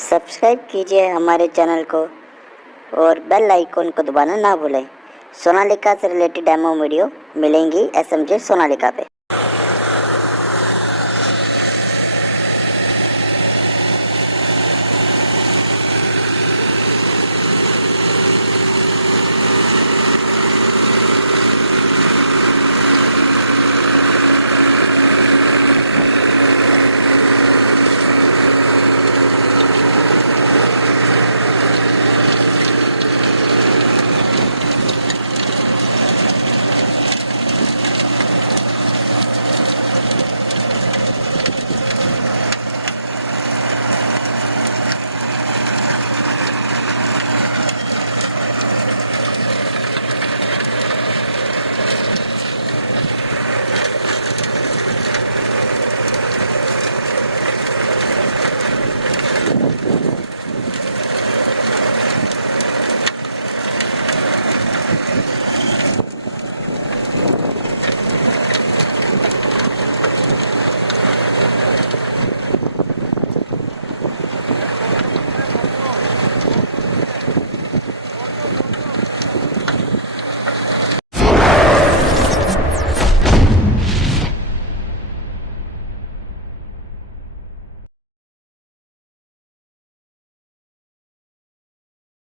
Subscribe कीजिए हमारे channel को और बेल आइकन को दबाना ना भूलें। सोनालिका से रिलेटेड डेमो वीडियो मिलेंगी SMG सोनालिका पे।